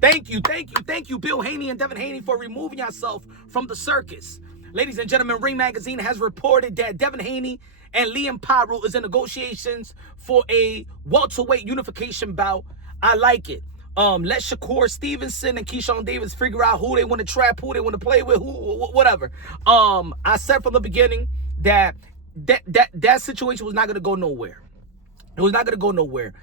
Thank you, Bill Haney and Devin Haney, for removing yourself from the circus. Ladies and gentlemen, Ring Magazine has reported that Devin Haney and Liam Paro is in negotiations for a welterweight unification bout. I like it. Let Shakur Stevenson and Keyshawn Davis figure out who they want to trap, who they want to play with, whatever. I said from the beginning that situation was not going to go nowhere. It was not going to go nowhere.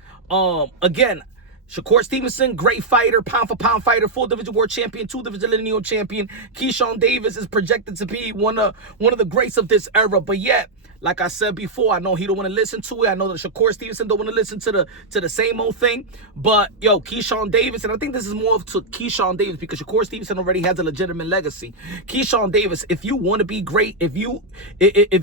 Again, Shakur Stevenson, great fighter, pound for pound fighter, full division world champion, 2 division lineal champion. Keyshawn Davis is projected to be one of the greats of this era. But yet, like I said before, I know he don't want to listen to it. I know that Shakur Stevenson don't want to listen to the same old thing. But yo, Keyshawn Davis, and I think this is more to Keyshawn Davis because Shakur Stevenson already has a legitimate legacy. Keyshawn Davis, if you want to be great, if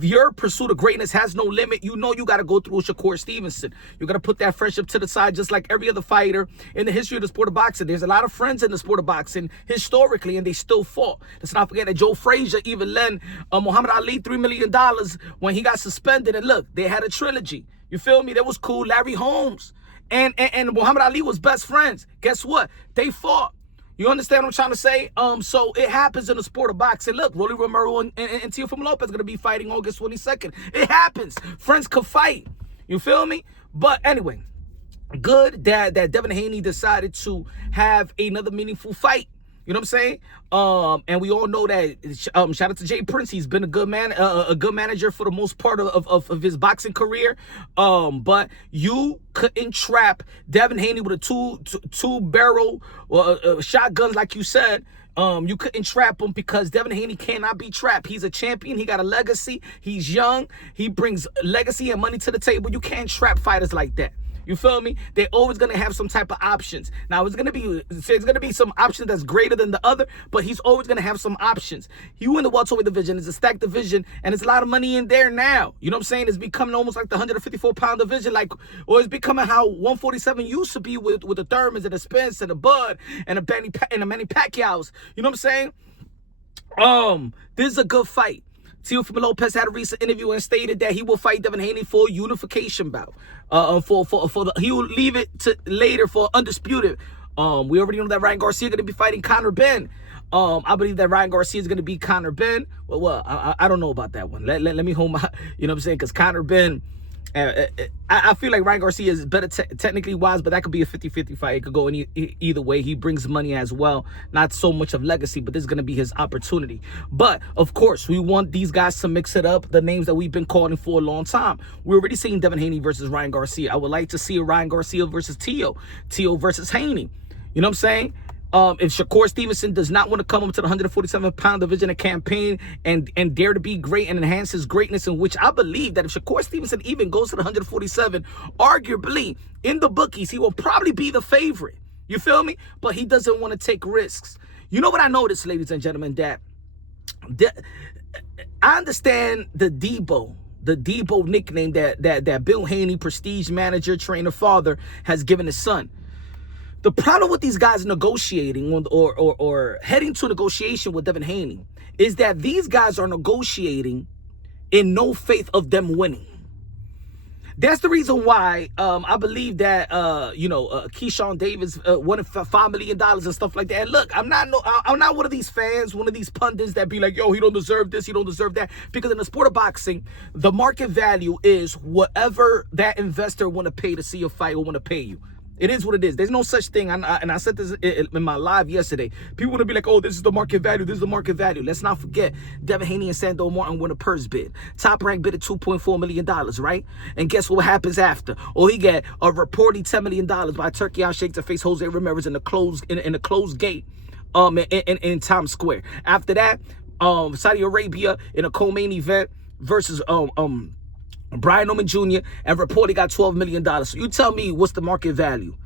your pursuit of greatness has no limit, you know you got to go through Shakur Stevenson. You got to put that friendship to the side, just like every other fighter in the history of the sport of boxing. There's a lot of friends in the sport of boxing historically, and they still fought. Let's not forget that Joe Frazier even lent Muhammad Ali $3 million when he got suspended, and look, they had a trilogy. You feel me? That was cool. Larry Holmes and Muhammad Ali was best friends. Guess what? They fought. You understand what I'm trying to say? So it happens in the sport of boxing. Look, Rolly Romero and Teofimo Lopez are going to be fighting August 22nd. It happens. Friends could fight. You feel me? But anyway, good that Devin Haney decided to have another meaningful fight. You know what I'm saying? And we all know that. Shout out to Jay Prince. He's been a good man, a good manager for the most part of his boxing career. But you couldn't trap Devin Haney with a two barrel shotguns, like you said. You couldn't trap him because Devin Haney cannot be trapped. He's a champion. He got a legacy. He's young. He brings legacy and money to the table. You can't trap fighters like that. You feel me? They're always gonna have some type of options. Now it's gonna be some option that's greater than the other, but he's always gonna have some options. You in the welterweight division is a stacked division, and there's a lot of money in there now. You know what I'm saying? It's becoming almost like the 154-pound division, or it's becoming how 147 used to be with the Thurmans and the Spence and the Bud and the Manny Pacquiao's. You know what I'm saying? This is a good fight. Teofimo Lopez had a recent interview and stated that he will fight Devin Haney for a unification bout. He will leave it to later for undisputed. We already know that Ryan Garcia going to be fighting Conor Benn. I believe that Ryan Garcia is going to beat Conor Benn. Well, I don't know about that one. Let me hold my, you know what I'm saying? Because Conor Benn, I feel like Ryan Garcia is better technically wise, but that could be a 50-50 fight. It could go either way. He brings money as well. Not so much of legacy, but this is going to be his opportunity. But, of course, we want these guys to mix it up, the names that we've been calling for a long time. We're already seeing Devin Haney versus Ryan Garcia. I would like to see a Ryan Garcia versus Teo versus Haney. You know what I'm saying? If Shakur Stevenson does not want to come up to the 147-pound division and campaign and dare to be great and enhance his greatness, in which I believe that if Shakur Stevenson even goes to the 147, arguably in the bookies, he will probably be the favorite. You feel me? But he doesn't want to take risks. You know what I noticed, ladies and gentlemen, that I understand the Debo nickname that Bill Haney, prestige manager, trainer, father, has given his son. The problem with these guys negotiating or heading to negotiation with Devin Haney is that these guys are negotiating in no faith of them winning. That's the reason why I believe that Keyshawn Davis wanted $5 million and stuff like that. And look, I'm not one of these fans, one of these pundits that be like, yo, he don't deserve this, he don't deserve that. Because in the sport of boxing, the market value is whatever that investor want to pay to see a fight or want to pay you. It is what it is. There's no such thing. And I said this in my live yesterday. People want to be like, oh, this is the market value. This is the market value. Let's not forget, Devin Haney and Sando Martin won a purse bid. Top rank bid at $2.4 million, right? And guess what happens after? Or he got a reported $10 million by Turkey Al-Sheikh to face Jose Ramirez in a closed gate in Times Square. After that, Saudi Arabia in a co-main event versus Brian Oman Jr. and reportedly got $12 million. So you tell me what's the market value?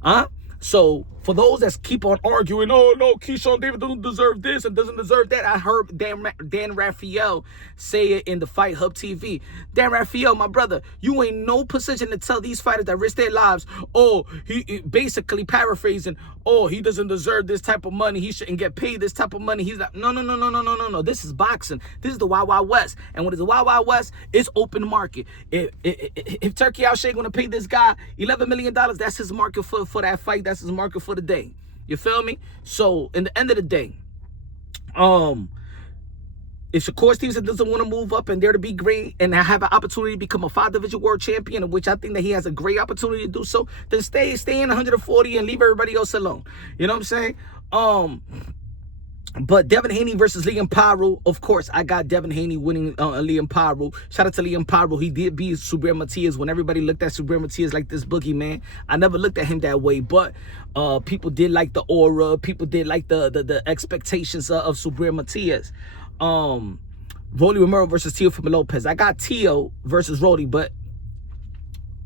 Huh? So for those that keep on arguing, oh no, Keyshawn Davis doesn't deserve this and doesn't deserve that. I heard Dan Raphael say it in the Fight Hub TV. Dan Raphael, my brother, you ain't no position to tell these fighters that risk their lives, oh, he basically paraphrasing, oh, he doesn't deserve this type of money. He shouldn't get paid this type of money. He's like, no. This is boxing. This is the Wild Wild West. And when it's the Wild Wild West, it's open market. If Turkey Al-Sheikh want to pay this guy $11 million, that's his market for that fight. That's his market for the day. You feel me? So in the end of the day, if Shakur Stevenson doesn't want to move up and there to be great and have an opportunity to become a 5-division world champion, in which I think that he has a great opportunity to do so, then stay in 140 and leave everybody else alone. You know what I'm saying? But Devin Haney versus Liam Paro, of course, I got Devin Haney winning Liam Paro. Shout out to Liam Paro. He did beat Subriel Matias when everybody looked at Subriel Matias like this boogeyman. I never looked at him that way, but people did like the aura. People did like the expectations of Subriel Matias. Rolly Romero versus Teofimo Lopez. I got Teo versus Rolly, but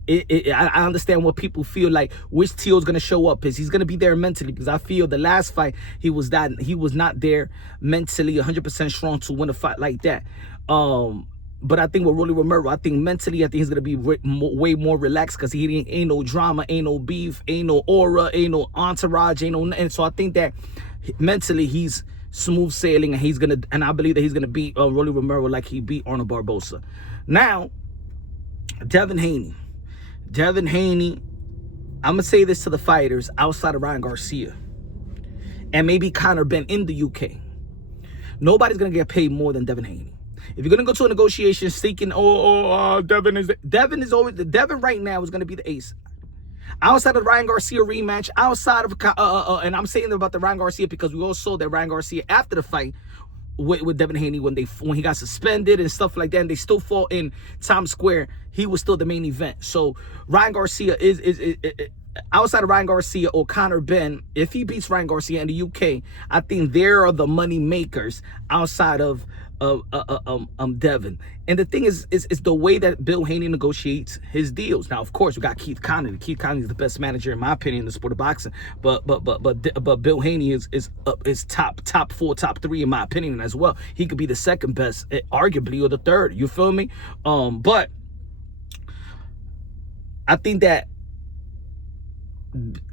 I understand what people feel like. Which Teo's gonna show up is he's gonna be there mentally, because I feel the last fight he was not there mentally 100% strong to win a fight like that. But I think with Rolly Romero, I think mentally, I think he's gonna be way more relaxed, because he ain't no drama, ain't no beef, ain't no aura, ain't no entourage, ain't no. And so I think that mentally he's smooth sailing, and I believe that he's gonna beat Rolly Romero like he beat Arnold Barboza. Now, Devin Haney, I'm gonna say this to the fighters outside of Ryan Garcia and maybe Conor Benn in the UK. Nobody's gonna get paid more than Devin Haney. If you're gonna go to a negotiation seeking, Devin right now is gonna be the ace. Outside of the Ryan Garcia rematch, outside of, and I'm saying about the Ryan Garcia because we all saw that Ryan Garcia after the fight with Devin Haney when he got suspended and stuff like that, and they still fought in Times Square, he was still the main event. So Ryan Garcia is outside of Ryan Garcia or Conor Benn, if he beats Ryan Garcia in the UK, I think there are the money makers outside of Devin. And the thing is the way that Bill Haney negotiates his deals. Now, of course, we got Keith Conley. Keith Conley is the best manager, in my opinion, in the sport of boxing. But Bill Haney is top 4, top 3 in my opinion as well. He could be the second best, arguably, or the third. You feel me? But I think that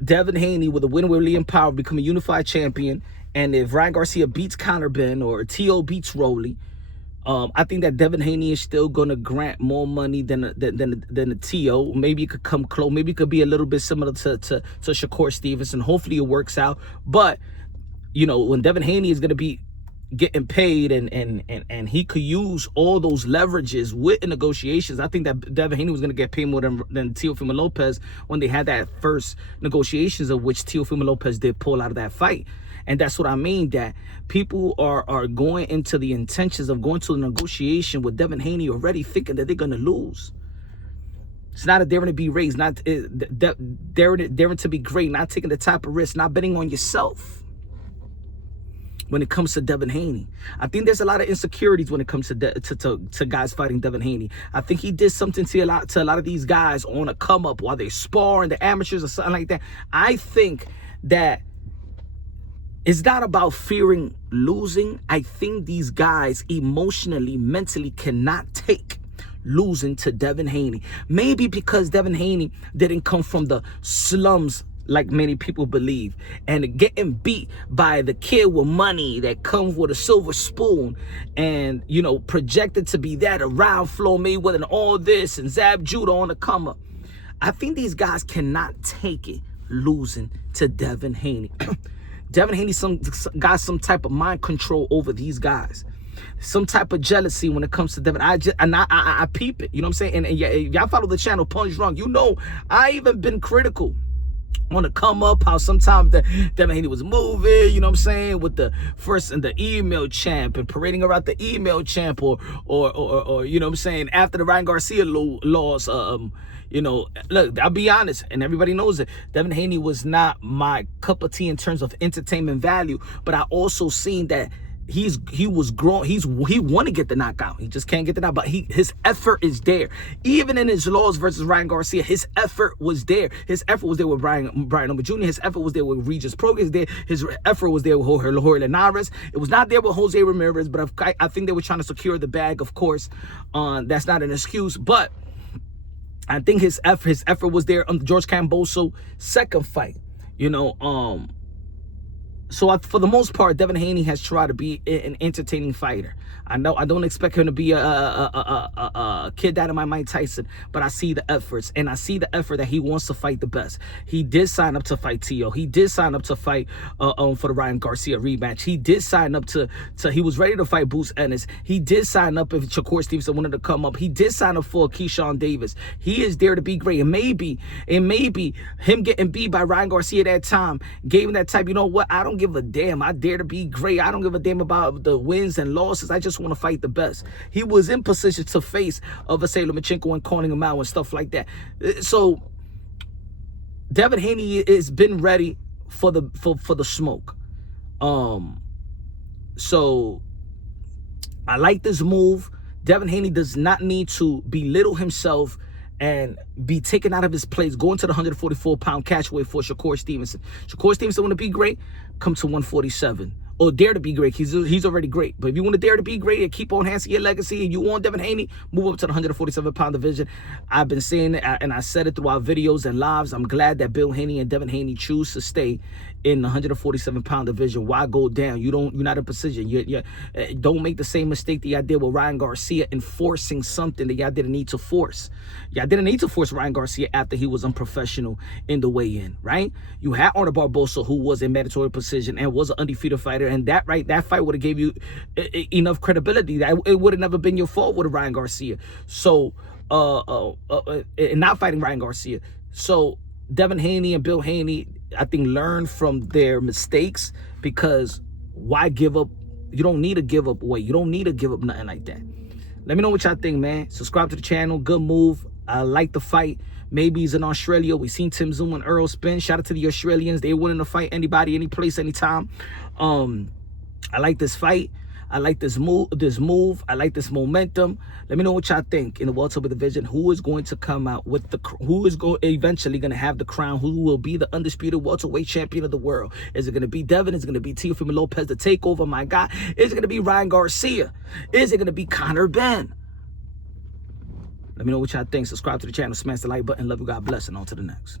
Devin Haney with a win with Liam Paro become a unified champion. And if Ryan Garcia beats Conor Benn or Teo beats Rolly, I think that Devin Haney is still going to grant more money than a Teo. Maybe it could come close. Maybe it could be a little bit similar to Shakur Stevenson. Hopefully it works out. But, you know, when Devin Haney is going to be getting paid and he could use all those leverages with negotiations, I think that Devin Haney was going to get paid more than Teofimo Lopez when they had that first negotiations, of which Teofimo Lopez did pull out of that fight. And that's what I mean, that people are going into the intentions of going to a negotiation with Devin Haney already thinking that they're going to lose. It's not a daring to be raised, not daring to be great, not taking the type of risk, not betting on yourself when it comes to Devin Haney. I think there's a lot of insecurities when it comes to guys fighting Devin Haney. I think he did something to a lot of these guys on a come up while they spar and the amateurs or something like that. I think that it's not about fearing losing. I think these guys emotionally, mentally cannot take losing to Devin Haney. Maybe because Devin Haney didn't come from the slums like many people believe, and getting beat by the kid with money that comes with a silver spoon and, you know, projected to be that around Floyd Mayweather and all this and Zab Judah on the come up. I think these guys cannot take it losing to Devin Haney. Devin Haney got some type of mind control over these guys, some type of jealousy when it comes to Devin. I peep it, you know what I'm saying? And y'all follow the channel Punch Drunk. You know, I even been critical on the come up, how sometimes Devin Haney was moving, you know what I'm saying, with the first and the email champ and parading around the email champ, or you know what I'm saying, after the Ryan Garcia loss. You know, look, I'll be honest, and everybody knows it, Devin Haney was not my cup of tea in terms of entertainment value, but I also seen that he was grown. He want to get the knockout. He just can't get the knockout. But his effort is there. Even in his loss versus Ryan Garcia, his effort was there. His effort was there with Brian Omar Jr. His effort was there with Regis Prograis. His effort was there with Jorge Linares. It was not there with Jose Ramirez, but I think they were trying to secure the bag, of course. That's not an excuse, but I think his effort was there on the George Camboso second fight. You know, So for the most part, Devin Haney has tried to be an entertaining fighter. I know I don't expect him to be a kid out of my Mike Tyson, but I see the efforts, and I see the effort that he wants to fight the best. He did sign up to fight T.O. He did sign up to fight for the Ryan Garcia rematch. He did sign up to he was ready to fight Boots Ennis. He did sign up if Shakur Stevenson wanted to come up. He did sign up for Keyshawn Davis. He is there to be great, and maybe him getting beat by Ryan Garcia that time gave him that type. You know what? I don't give a damn. I dare to be great. I don't give a damn about the wins and losses. I just want to fight the best. He was in position to face Vasily Lomachenko and calling him out and stuff like that. So Devin Haney has been ready for the smoke. So I like this move. Devin Haney does not need to belittle himself and be taken out of his place, going to the 144-pound catchweight for Shakur Stevenson. Shakur Stevenson want to be great, come to 147. Or dare to be great. He's already great. But if you want to dare to be great and keep on enhancing your legacy, and you want Devin Haney, move up to the 147-pound division. I've been saying it, and I said it throughout videos and lives. I'm glad that Bill Haney and Devin Haney choose to stay in the 147-pound division. Why go down? You're not in position. You don't make the same mistake that y'all did with Ryan Garcia, enforcing something that y'all didn't need to force. Y'all didn't need to force Ryan Garcia after he was unprofessional in the weigh-in, right? You had Arnold Barbosa, who was in mandatory precision and was an undefeated fighter, and that fight would have gave you enough credibility that it would have never been your fault with Ryan Garcia. So, not fighting Ryan Garcia. So Devin Haney and Bill Haney, I think, learned from their mistakes, because why give up? You don't need to give up weight. You don't need to give up nothing like that. Let me know what y'all think, man. Subscribe to the channel. Good move. I like the fight. Maybe he's in Australia. We've seen Tim Zoom and Earl Spin. Shout out to the Australians. They're willing to fight anybody, any place, anytime. I like this fight. I like this move. I like this momentum. Let me know what y'all think in the welterweight division. Who is going to come out with who is eventually going to have the crown? Who will be the undisputed welterweight champion of the world? Is it going to be Devin? Is it going to be Teofimo Lopez, the takeover, my guy? Is it going to be Ryan Garcia? Is it going to be Conor Benn? Let me know what y'all think. Subscribe to the channel. Smash the like button. Love you. God bless. And on to the next.